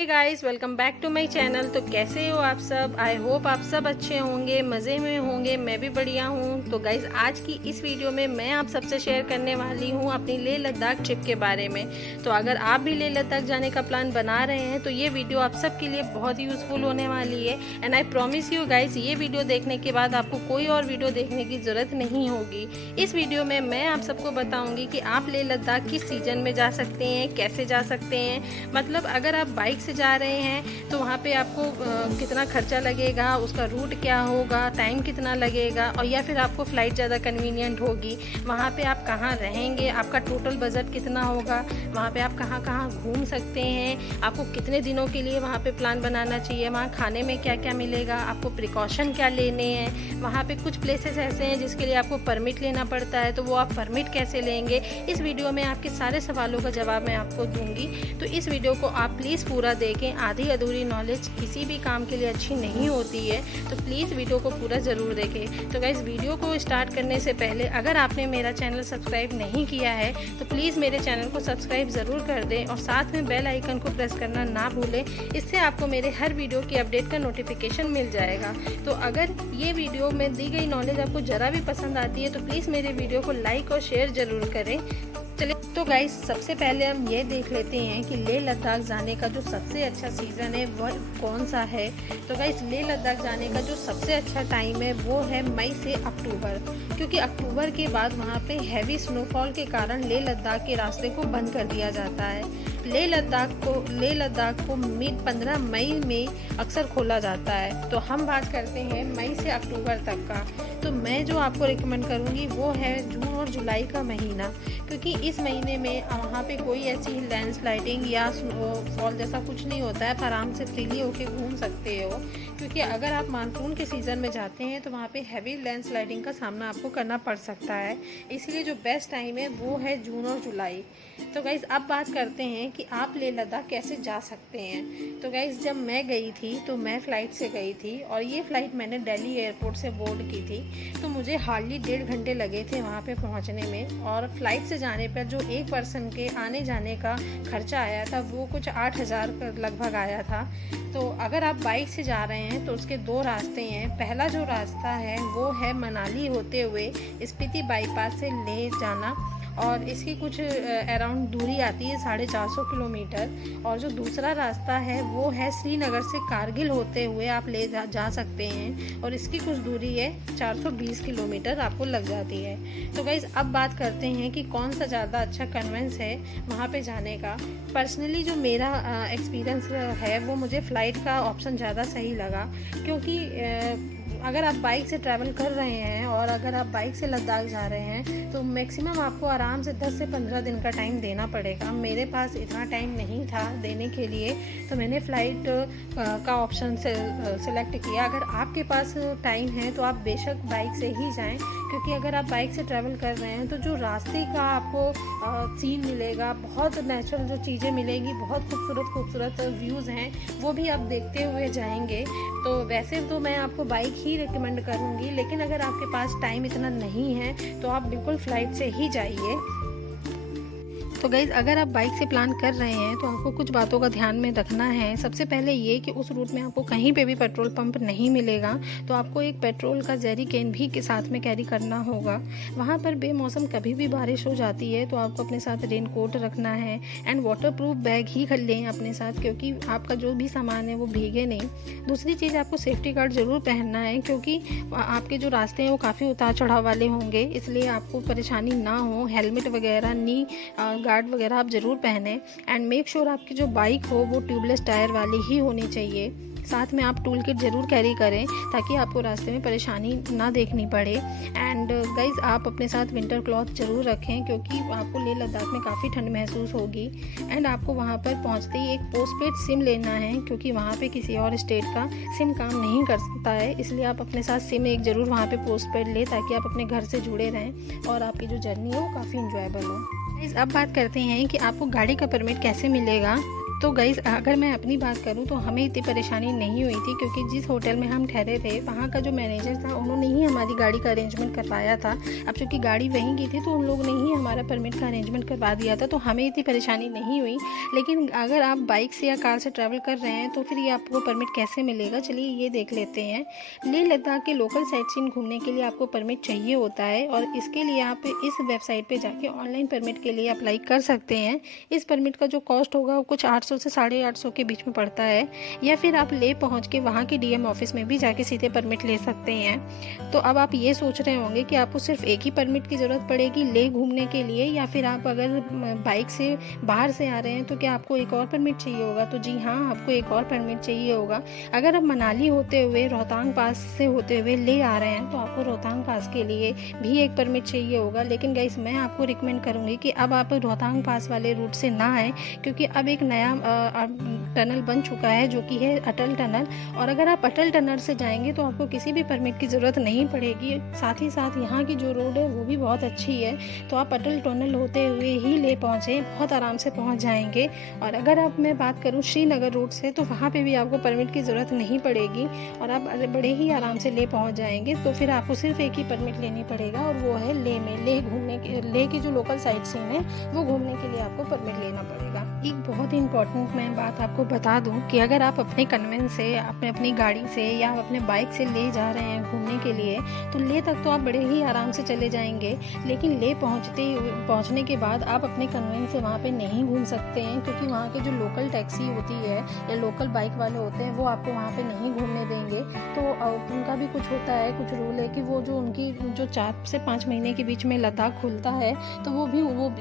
Hey guys, welcome back to my channel. तो कैसे हो आप सब? आई होप आप सब अच्छे होंगे, मज़े में होंगे। मैं भी बढ़िया हूँ। तो गाइस, आज की इस वीडियो में मैं आप सबसे शेयर करने वाली हूँ अपनी लेह लद्दाख ट्रिप के बारे में। तो अगर आप भी लेह लद्दाख जाने का प्लान बना रहे हैं तो ये वीडियो आप सब के लिए बहुत ही यूज़फुल होने वाली है। And I promise you guys, ये वीडियो देखने के बाद आपको कोई और वीडियो देखने की ज़रूरत नहीं होगी। इस वीडियो में मैं आप सबको बताऊँगी कि आप लेह लद्दाख किस सीजन में जा सकते हैं, कैसे जा सकते हैं। मतलब अगर आप बाइक से जा रहे हैं तो वहाँ पे आपको कितना खर्चा लगेगा, उसका रूट क्या होगा, टाइम कितना लगेगा, और या फिर आपको फ़्लाइट ज़्यादा कन्वीनियंट होगी, वहाँ पे आप कहाँ रहेंगे, आपका टोटल बजट कितना होगा, वहाँ पे आप कहाँ कहाँ घूम सकते हैं, आपको कितने दिनों के लिए वहाँ पे प्लान बनाना चाहिए, वहाँ खाने में क्या क्या मिलेगा, आपको प्रिकॉशन क्या लेने हैं। वहाँ पे कुछ प्लेसेस ऐसे हैं जिसके लिए आपको परमिट लेना पड़ता है, तो वो आप परमिट कैसे लेंगे। इस वीडियो में आपके सारे सवालों का जवाब मैं आपको दूंगी। तो इस वीडियो को आप प्लीज़ पूरा देखें। आधी अधूरी नॉलेज किसी भी काम के लिए अच्छी नहीं होती है, तो प्लीज़ वीडियो को पूरा ज़रूर देखें। तो गाइस, वीडियो को स्टार्ट करने से पहले अगर आपने मेरा चैनल सब्सक्राइब नहीं किया है तो प्लीज़ मेरे चैनल को सब्सक्राइब ज़रूर कर दें और साथ में बेल आइकन को प्रेस करना ना भूलें। इससे आपको मेरे हर वीडियो की अपडेट का नोटिफिकेशन मिल जाएगा। तो अगर ये वीडियो में दी गई नॉलेज आपको ज़रा भी पसंद आती है तो प्लीज़ मेरे वीडियो को लाइक और शेयर ज़रूर करें। चलिए, तो गाइस, सबसे पहले हम ये देख लेते हैं कि लेह लद्दाख जाने का जो सबसे अच्छा सीज़न है वह कौन सा है। तो गाइस, लेह लद्दाख जाने का जो सबसे अच्छा टाइम है वो है मई से अक्टूबर, क्योंकि अक्टूबर के बाद वहाँ पे हैवी स्नोफॉल के कारण लेह लद्दाख के रास्ते को बंद कर दिया जाता है। लेह लद्दाख को मिड 15 मई में अक्सर खोला जाता है। तो हम बात करते हैं मई से अक्टूबर तक का। तो मैं जो आपको रिकमेंड करूँगी वो है जून और जुलाई का महीना, क्योंकि इस महीने में वहाँ पे कोई ऐसी लैंडस्लाइडिंग या स्नोफॉल जैसा कुछ नहीं होता है। आप आराम से फ्रीली होके घूम सकते हो, क्योंकि अगर आप मानसून के सीज़न में जाते हैं तो वहाँ पे हैवी लैंडस्लाइडिंग का सामना आपको करना पड़ सकता है। इसलिए जो बेस्ट टाइम है वो है जून और जुलाई। तो गाइज़, अब बात करते हैं कि आप लेह लद्दाख कैसे जा सकते हैं। तो गाइज़, जब मैं गई थी तो मैं फ़्लाइट से गई थी, और ये फ़्लाइट मैंने दिल्ली एयरपोर्ट से बोर्ड की थी। तो मुझे हार्डली 1.5 घंटे लगे थे वहाँ पे पहुँचने में, और फ़्लाइट से जाने पर जो एक पर्सन के आने जाने का खर्चा आया था वो कुछ 8,000 लगभग आया था। तो अगर आप बाइक से जा रहे हैं तो उसके दो रास्ते हैं। पहला जो रास्ता है वो है मनाली होते हुए स्पीति बाईपास से लेह जाना, और इसकी कुछ अराउंड दूरी आती है 450 किलोमीटर। और जो दूसरा रास्ता है वो है श्रीनगर से कारगिल होते हुए आप ले जा सकते हैं, और इसकी कुछ दूरी है 420 किलोमीटर आपको लग जाती है। तो गाइज़, अब बात करते हैं कि कौन सा ज़्यादा अच्छा कन्वेंस है वहाँ पे जाने का। पर्सनली जो मेरा एक्सपीरियंस है वो मुझे फ़्लाइट का ऑप्शन ज़्यादा सही लगा, क्योंकि अगर आप बाइक से ट्रैवल कर रहे हैं और अगर आप बाइक से लद्दाख जा रहे हैं तो मैक्सिमम आपको आराम से 10 से 15 दिन का टाइम देना पड़ेगा। मेरे पास इतना टाइम नहीं था देने के लिए, तो मैंने फ़्लाइट का ऑप्शन से सेलेक्ट किया। अगर आपके पास टाइम है तो आप बेशक बाइक से ही जाएं, क्योंकि अगर आप बाइक से ट्रैवल कर रहे हैं तो जो रास्ते का आपको सीन मिलेगा, बहुत नेचुरल जो चीज़ें मिलेंगी, बहुत खूबसूरत व्यूज़ हैं, वो भी आप देखते हुए जाएंगे। तो वैसे तो मैं आपको बाइक ही रिकमेंड करूँगी, लेकिन अगर आपके पास टाइम इतना नहीं है तो आप बिल्कुल फ़्लाइट से ही जाइए। तो गाइज़, अगर आप बाइक से प्लान कर रहे हैं तो आपको कुछ बातों का ध्यान में रखना है। सबसे पहले ये कि उस रूट में आपको कहीं पे भी पेट्रोल पंप नहीं मिलेगा, तो आपको एक पेट्रोल का जेरी कैन भी के साथ में कैरी करना होगा। वहाँ पर बेमौसम कभी भी बारिश हो जाती है तो आपको अपने साथ रेन कोट रखना है, एंड वाटरप्रूफ बैग ही लें अपने साथ, क्योंकि आपका जो भी सामान है वो भीगे नहीं। दूसरी चीज़, आपको सेफ्टी गार्ड ज़रूर पहनना है, क्योंकि आपके जो रास्ते हैं वो काफ़ी उतार चढ़ाव वाले होंगे, इसलिए आपको परेशानी ना हो। हेलमेट वगैरह, नी गार्ड वगैरह आप ज़रूर पहने, एंड मेक श्योर आपकी जो बाइक हो वो ट्यूबलेस टायर वाली ही होनी चाहिए। साथ में आप टूल किट ज़रूर कैरी करें ताकि आपको रास्ते में परेशानी ना देखनी पड़े। एंड गाइज़, आप अपने साथ विंटर क्लॉथ ज़रूर रखें, क्योंकि आपको लेह लद्दाख में काफ़ी ठंड महसूस होगी। एंड आपको वहाँ पर पहुँचते ही एक पोस्टपेड सिम लेना है, क्योंकि वहाँ पे किसी और स्टेट का सिम काम नहीं करता है, इसलिए आप अपने साथ सिम एक ज़रूर वहाँ पे पोस्टपेड लें ताकि आप अपने घर से जुड़े रहें और आपकी जो जर्नी है वो काफ़ी इंजॉयबल हो। अब बात करते हैं कि आपको गाड़ी का परमिट कैसे मिलेगा। तो गाइस अगर मैं अपनी बात करूं तो हमें इतनी परेशानी नहीं हुई थी, क्योंकि जिस होटल में हम ठहरे थे वहां का जो मैनेजर था उन्होंने ही हमारी गाड़ी का अरेंजमेंट करवाया था। अब चूँकि गाड़ी वहीं की थी तो उन लोगों ने ही हमारा परमिट का अरेंजमेंट करवा दिया था, तो हमें इतनी परेशानी नहीं हुई। लेकिन अगर आप बाइक से या कार से ट्रैवल कर रहे हैं तो फिर ये आपको परमिट कैसे मिलेगा, चलिए ये देख लेते हैं। लेह लद्दाख के लोकल साइट सीइंग घूमने के लिए आपको परमिट चाहिए होता है, और इसके लिए आप इस वेबसाइट पे जाके ऑनलाइन परमिट के लिए अप्लाई कर सकते हैं। इस परमिट का जो कॉस्ट होगा वो कुछ 800 से 850 के बीच में पड़ता है, या फिर आप लेह पहुंच के वहाँ के डीएम ऑफिस में भी जाके सीधे परमिट ले सकते हैं। तो अब आप ये सोच रहे होंगे कि आपको सिर्फ एक ही परमिट की ज़रूरत पड़ेगी लेह घूमने के लिए, या फिर आप अगर बाइक से बाहर से आ रहे हैं तो क्या आपको एक और परमिट चाहिए होगा। तो जी हाँ, आपको एक और परमिट चाहिए होगा। अगर आप मनाली होते हुए रोहतांग पास से होते हुए ले आ रहे हैं तो आपको रोहतांग पास के लिए भी एक परमिट चाहिए होगा। लेकिन गाइस मैं आपको रिकमेंड करूँगी कि अब आप रोहतांग पास वाले रूट से ना आए, क्योंकि अब एक नया टनल बन चुका है जो कि है अटल टनल, और अगर आप अटल टनल से जाएंगे तो आपको किसी भी परमिट की ज़रूरत नहीं पड़ेगी। साथ ही साथ यहाँ की जो रोड है वो भी बहुत अच्छी है, तो आप अटल टनल होते हुए ही ले पहुँचे, बहुत आराम से पहुँच जाएंगे। और अगर आप मैं बात करूँ श्रीनगर रूट से तो वहाँ पे भी आपको परमिट की ज़रूरत नहीं पड़ेगी और आप बड़े ही आराम से ले पहुँच जाएंगे। तो फिर आपको सिर्फ एक ही परमिट लेनी पड़ेगा, और वो है लेह में। लेह घूमने के, लेह की जो लोकल साइट सीन है वो घूमने के लिए आपको परमिट लेना पड़ेगा। एक बहुत ही इंपॉर्टेंट मैं बात आपको बता दूं कि अगर आप अपने कन्वेंस से अपनी गाड़ी से या अपने बाइक से ले जा रहे हैं घूमने के लिए तो लेह तक तो आप बड़े ही आराम से चले जाएंगे, लेकिन लेह पहुंचने के बाद आप अपने कन्वेंस से वहां पे नहीं घूम सकते हैं, क्योंकि वहां के जो लोकल टैक्सी होती है या लोकल बाइक वाले होते हैं वो आपको वहां पे नहीं घूमने देंगे। तो उनका भी कुछ होता है, कुछ रूल है कि वो जो उनकी जो 4 से 5 महीने के बीच में लद्दाख खुलता है तो वो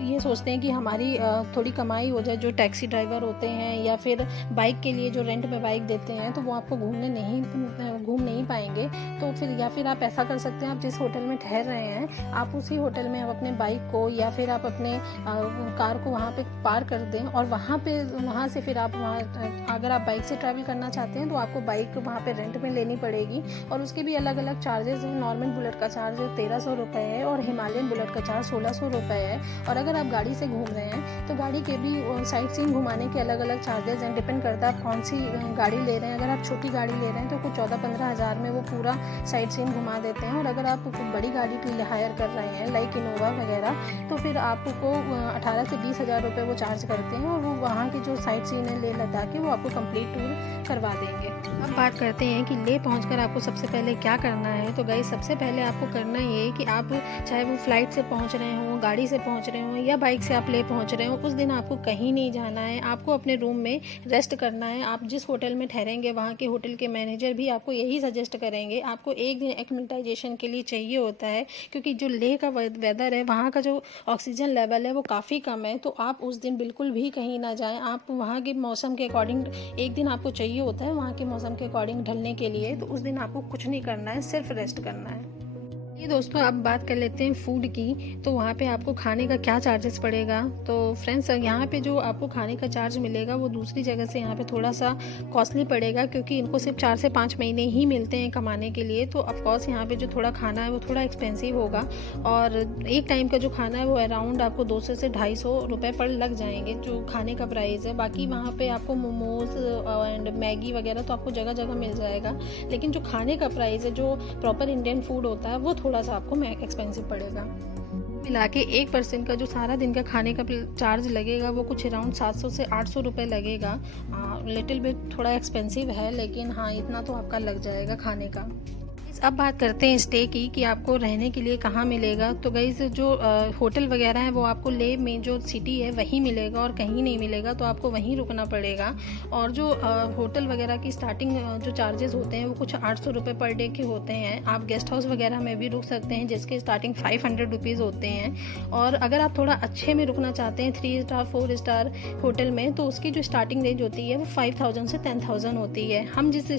ये सोचते हैं कि हमारी थोड़ी कमाई हो जाए। जो टैक्सी ड्राइवर होते हैं या फिर बाइक के लिए जो रेंट में बाइक देते हैं तो वो आपको घूम नहीं पाएंगे। तो फिर आप ऐसा कर सकते हैं, आप जिस होटल में ठहर रहे हैं आप उसी होटल में आप अपने बाइक को या फिर आप अपने कार को वहाँ पे पार्क कर दें, और वहाँ से फिर आप अगर आप बाइक से ट्रैवल करना चाहते हैं तो आपको बाइक वहाँ पे रेंट में लेनी पड़ेगी, और उसके भी अलग अलग चार्जेस हैं। नॉर्मल बुलेट का चार्ज 1300 रुपये है और हिमालयन बुलेट का चार्ज 1600 रुपये है। और अगर आप गाड़ी से घूम रहे हैं तो गाड़ी के भी साइट सीइंग घुमाने के अलग अलग चार्जेस हैं, डिपेंड करता है आप कौन सी गाड़ी ले रहे हैं। अगर आप छोटी गाड़ी ले रहे हैं तो कुछ 14-15 हज़ार में वो पूरा साइट सीइंग घुमा देते हैं, और अगर आप बड़ी गाड़ी हायर कर रहे हैं लाइक इनोवा वगैरह तो फिर आपको 18 से 20 हज़ार रुपये वो चार्ज करते हैं, और वो वहाँ की जो साइट सीइंग है लेह लद्दाख की वो आपको कंप्लीट टूर करवा देंगे। अब बात करते हैं कि लेह पहुंचकर आपको सबसे पहले क्या करना है। तो गाइस सबसे पहले आपको करना ये है कि आप चाहे वो फ्लाइट से पहुंच रहे हों, गाड़ी से पहुंच रहे हों या बाइक से आप लेह पहुंच रहे हों, उस दिन आपको कहीं नहीं जाना है, आपको अपने रूम में रेस्ट करना है। आप जिस होटल में ठहरेंगे वहाँ के होटल के मैनेजर भी आपको यही सजेस्ट करेंगे, आपको एक दिन एक्लिमेटाइजेशन के लिए चाहिए होता है, क्योंकि जो लेह का वेदर है वहाँ का जो ऑक्सीजन लेवल है वो काफ़ी कम है। तो आप उस दिन बिल्कुल भी कहीं ना जाएं, आप वहाँ के मौसम के अकॉर्डिंग एक दिन आपको चाहिए होता है वहाँ के मौसम के अकॉर्डिंग ढलने के लिए। तो उस दिन आपको कुछ नहीं करना है, सिर्फ रेस्ट करना है। ये दोस्तों अब बात कर लेते हैं फूड की। तो वहाँ पे आपको खाने का क्या चार्जेस पड़ेगा। तो फ्रेंड्स यहाँ पे जो आपको खाने का चार्ज मिलेगा वो दूसरी जगह से यहाँ पे थोड़ा सा कॉस्टली पड़ेगा, क्योंकि इनको सिर्फ 4 से 5 महीने ही मिलते हैं कमाने के लिए। तो ऑफकोर्स यहाँ पे जो थोड़ा खाना है वो थोड़ा एक्सपेंसिव होगा, और एक टाइम का जो खाना है वो अराउंड आपको 200 से 250 रुपये पर लग जाएंगे जो खाने का प्राइस है। बाकी वहाँ पर आपको मोमोज एंड मैगी वगैरह तो आपको जगह जगह मिल जाएगा, लेकिन जो खाने का प्राइस है जो प्रॉपर इंडियन फूड होता है वो थोड़ा सा आपको एक्सपेंसिव पड़ेगा। मिला के 1 पर्सन का जो सारा दिन का खाने का चार्ज लगेगा वो कुछ अराउंड 700 से 800 रुपये लगेगा। लिटिल बिट थोड़ा एक्सपेंसिव है, लेकिन हाँ इतना तो आपका लग जाएगा खाने का। अब बात करते हैं स्टे की कि आपको रहने के लिए कहाँ मिलेगा। तो गाइस जो होटल वगैरह है वो आपको लेह में जो सिटी है वहीं मिलेगा और कहीं नहीं मिलेगा, तो आपको वहीं रुकना पड़ेगा। और जो होटल वगैरह की स्टार्टिंग जो चार्जेस होते हैं वो कुछ 800 रुपये पर डे के होते हैं। आप गेस्ट हाउस वगैरह में भी रुक सकते हैं जिसके स्टार्टिंग 500 रुपीज़ होते हैं। और अगर आप थोड़ा अच्छे में रुकना चाहते हैं 3 स्टार 4 स्टार होटल में तो उसकी जो स्टार्टिंग रेंज होती है वो 5000 से 10,000 होती है। हम जिस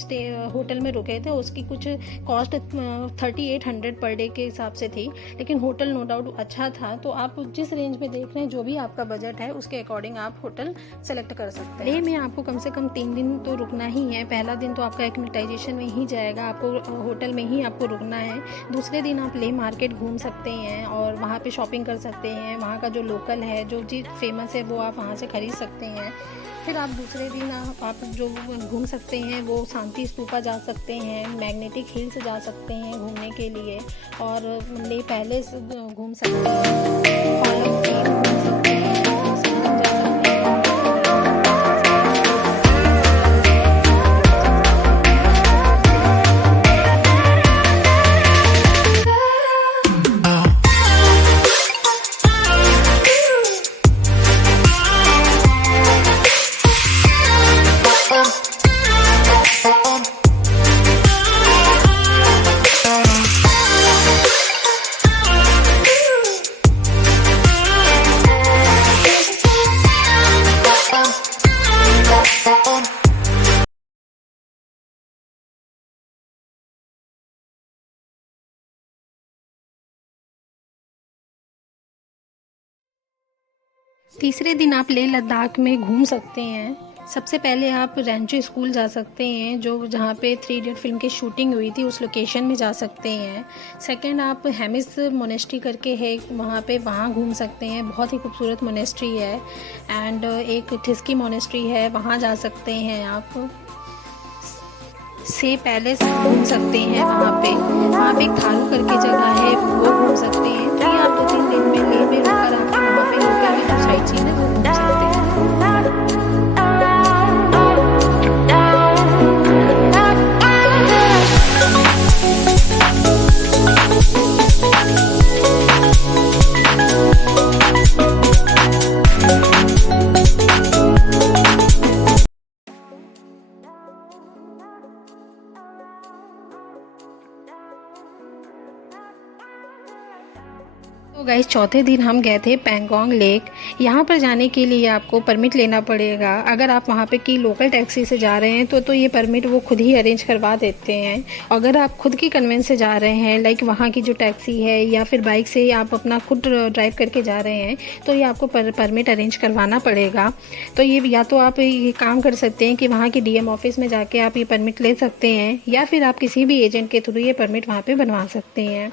होटल में रुके थे उसकी कुछ कॉस्ट कॉस्ट 3800 पर डे के हिसाब से थी, लेकिन होटल नो डाउट अच्छा था। तो आप जिस रेंज में देख रहे हैं, जो भी आपका बजट है उसके अकॉर्डिंग आप होटल सेलेक्ट कर सकते हैं। लेह में आपको कम से कम 3 दिन तो रुकना ही है। पहला दिन तो आपका एक्लिमेटाइजेशन में ही जाएगा, आपको होटल में ही आपको रुकना है। दूसरे दिन आप लेह मार्केट घूम सकते हैं और वहाँ पे शॉपिंग कर सकते हैं। वहाँ का जो लोकल है, जो चीज़ फेमस है, वो आप वहाँ से ख़रीद सकते हैं। फिर आप दूसरे दिन आप जो घूम सकते हैं वो शांति स्तूपा जा सकते हैं, मैग्नेटिक हिल्स जा सकते हैं घूमने के लिए, और लेह पैलेस घूम सकते हैं, फायर केव घूम सकते हैं, स्कूल जा सकते हैं। तीसरे दिन आप लेह लद्दाख में घूम सकते हैं। सबसे पहले आप रेंचो स्कूल जा सकते हैं, जो जहाँ पे 3 इडियट फिल्म की शूटिंग हुई थी, उस लोकेशन में जा सकते हैं। सेकंड आप हेमिस मोनेस्ट्री करके है वहाँ घूम सकते हैं, बहुत ही खूबसूरत मोनेस्ट्री है। एंड एक थिस्की मोनेस्ट्री है, वहाँ जा सकते हैं आप। से पैलेस घूम सकते हैं, वहाँ पे एक थारू करके जगह है, वो घूम सकते हैं। तो ये आप 2-3 दिन में लेह में रुककर आप वहाँ पे लोकल में जो साइट सीन है वो घूम सकते हैं। तो गाइस, चौथे दिन हम गए थे पैंगोंग लेक। यहाँ पर जाने के लिए आपको परमिट लेना पड़ेगा। अगर आप वहाँ पे की लोकल टैक्सी से जा रहे हैं तो ये परमिट वो खुद ही अरेंज करवा देते हैं। अगर आप खुद की कन्वेंस से जा रहे हैं, लाइक वहाँ की जो टैक्सी है या फिर बाइक से आप अपना खुद ड्राइव करके जा रहे हैं, तो ये आपको परमिट अरेंज करवाना पड़ेगा। तो ये या तो आप ये काम कर सकते हैं कि वहाँ की DM ऑफिस में जाके आप ये परमिट ले सकते हैं, या फिर आप किसी भी एजेंट के थ्रू ये परमिट वहाँ पर बनवा सकते हैं।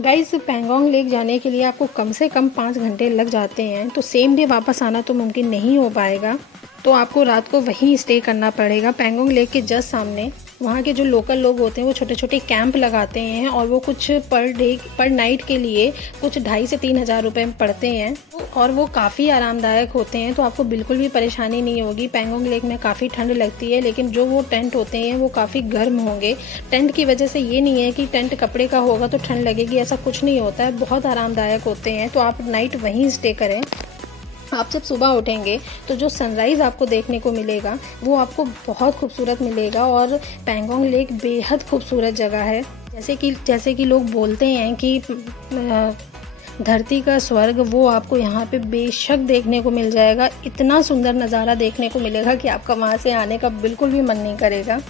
गाइस, पैंगोंग लेक जाने के लिए आपको कम से कम 5 घंटे लग जाते हैं, तो सेम डे वापस आना तो मुमकिन नहीं हो पाएगा। तो आपको रात को वहीं स्टे करना पड़ेगा, पैंगोंग लेक के जस्ट सामने। वहाँ के जो लोकल लोग होते हैं वो छोटे छोटे कैंप लगाते हैं, और वो कुछ पर नाइट के लिए कुछ 2,500 से 3,000 रुपये पड़ते हैं, और वो काफ़ी आरामदायक होते हैं। तो आपको बिल्कुल भी परेशानी नहीं होगी। पैंगोंग लेक में काफ़ी ठंड लगती है, लेकिन जो वो टेंट होते हैं वो काफ़ी गर्म होंगे। टेंट की वजह से ये नहीं है कि टेंट कपड़े का होगा तो ठंड लगेगी, ऐसा कुछ नहीं होता है, बहुत आरामदायक होते हैं। तो आप नाइट वहीं स्टे करें। आप जब सुबह उठेंगे तो जो सनराइज़ आपको देखने को मिलेगा वो आपको बहुत खूबसूरत मिलेगा, और पैंगोंग लेक बेहद खूबसूरत जगह है। जैसे कि लोग बोलते हैं कि धरती का स्वर्ग, वो आपको यहाँ पे बेशक देखने को मिल जाएगा। इतना सुंदर नज़ारा देखने को मिलेगा कि आपका वहाँ से आने का बिल्कुल भी मन नहीं करेगा।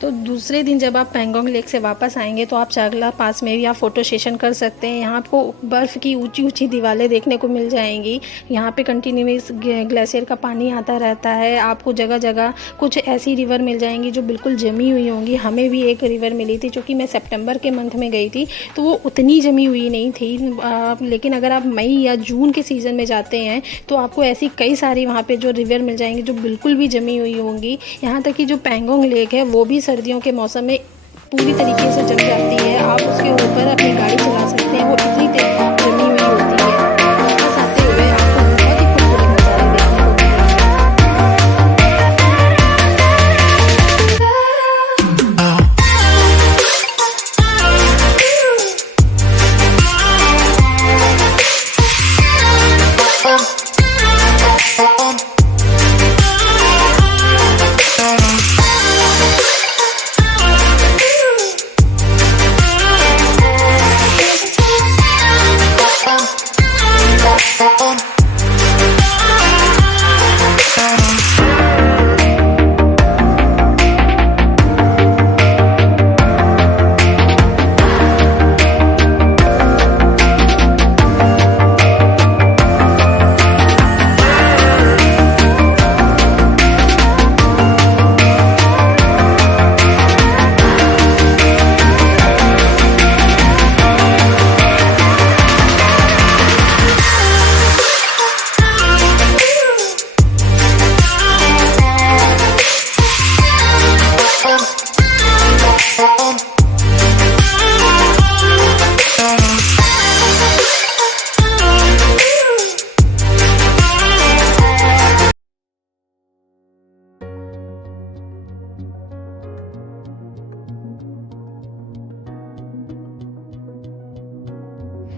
तो दूसरे दिन जब आप पैंगोंग लेक से वापस आएंगे तो आप चागला पास में भी आप फ़ोटो सेशन कर सकते हैं। यहाँ आपको बर्फ़ की ऊंची ऊंची दीवारें देखने को मिल जाएंगी। यहाँ पे कंटिन्यूस ग्लेशियर का पानी आता रहता है। आपको जगह जगह कुछ ऐसी रिवर मिल जाएंगी जो बिल्कुल जमी हुई होंगी। हमें भी एक रिवर मिली थी, जो कि मैं सितंबर के मंथ में गई थी, तो वो उतनी जमी हुई नहीं थी। लेकिन अगर आप मई या जून के सीज़न में जाते हैं तो आपको ऐसी कई सारी वहाँ पर जो रिवर मिल जाएंगी जो बिल्कुल भी जमी हुई होंगी। यहाँ तक कि जो पैंगोंग लेक है वो भी सर्दियों के मौसम में पूरी तरीके से जम जाती है। आप उसके ऊपर अपनी गाड़ी चला सकते हैं, वो इतनी जमी हुई होती है। वापस आते हुए आपको बहुत ही खूबसूरत नज़ारे देखने को मिलेगा।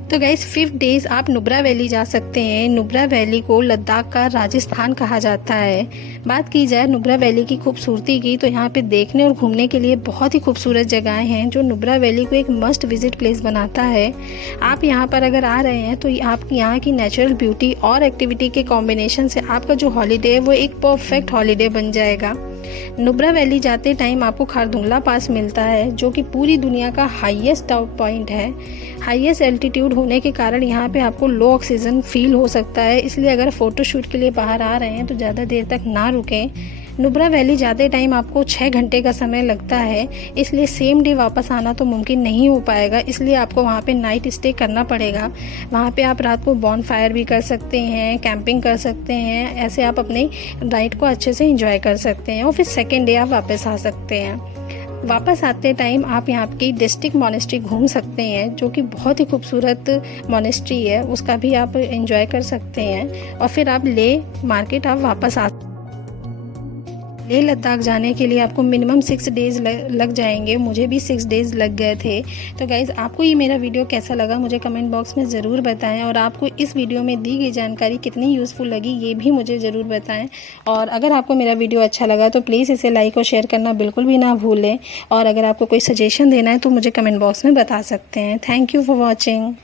तो गाइस 5 डेज़ आप नुब्रा वैली जा सकते हैं। नुब्रा वैली को लद्दाख का राजस्थान कहा जाता है। बात की जाए नुब्रा वैली की खूबसूरती की, तो यहाँ पे देखने और घूमने के लिए बहुत ही खूबसूरत जगहें हैं जो नुब्रा वैली को एक मस्ट विजिट प्लेस बनाता है। आप यहाँ पर अगर आ रहे हैं तो आप यहाँ की नेचुरल ब्यूटी और एक्टिविटी के कॉम्बिनेशन से आपका जो हॉलीडे है वो एक परफेक्ट हॉलीडे बन जाएगा। नुब्रा वैली जाते टाइम आपको खारदुंगला पास मिलता है जो कि पूरी दुनिया का हाईएस्ट टॉप पॉइंट है। हाईएस्ट एल्टीट्यूड होने के कारण यहाँ पे आपको लो ऑक्सीजन फील हो सकता है, इसलिए अगर फ़ोटोशूट के लिए बाहर आ रहे हैं तो ज़्यादा देर तक ना रुकें। नुब्रा वैली जाते टाइम आपको 6 घंटे का समय लगता है, इसलिए सेम डे वापस आना तो मुमकिन नहीं हो पाएगा, इसलिए आपको वहाँ पे नाइट स्टे करना पड़ेगा। वहाँ पे आप रात को बॉन फायर भी कर सकते हैं, कैंपिंग कर सकते हैं, ऐसे आप अपने नाइट को अच्छे से इंजॉय कर सकते हैं और फिर सेकेंड डे आप वापस आ सकते हैं। वापस आते टाइम आप यहाँ की डिस्ट्रिक्ट मॉनेस्ट्री घूम सकते हैं जो कि बहुत ही खूबसूरत मॉनेस्ट्री है, उसका भी आप एंजॉय कर सकते हैं और फिर आप लेह मार्केट आप वापस आ। लेह लद्दाख जाने के लिए आपको मिनिमम 6 डेज़ लग जाएंगे। मुझे भी 6 डेज़ लग गए थे। तो गाइज़ आपको ये मेरा वीडियो कैसा लगा मुझे कमेंट बॉक्स में ज़रूर बताएं और आपको इस वीडियो में दी गई जानकारी कितनी यूज़फुल लगी ये भी मुझे ज़रूर बताएं। और अगर आपको मेरा वीडियो अच्छा लगा तो प्लीज़ इसे लाइक और शेयर करना बिल्कुल भी ना भूलें। और अगर आपको कोई सजेशन देना है तो मुझे कमेंट बॉक्स में बता सकते हैं। Thank you for watching.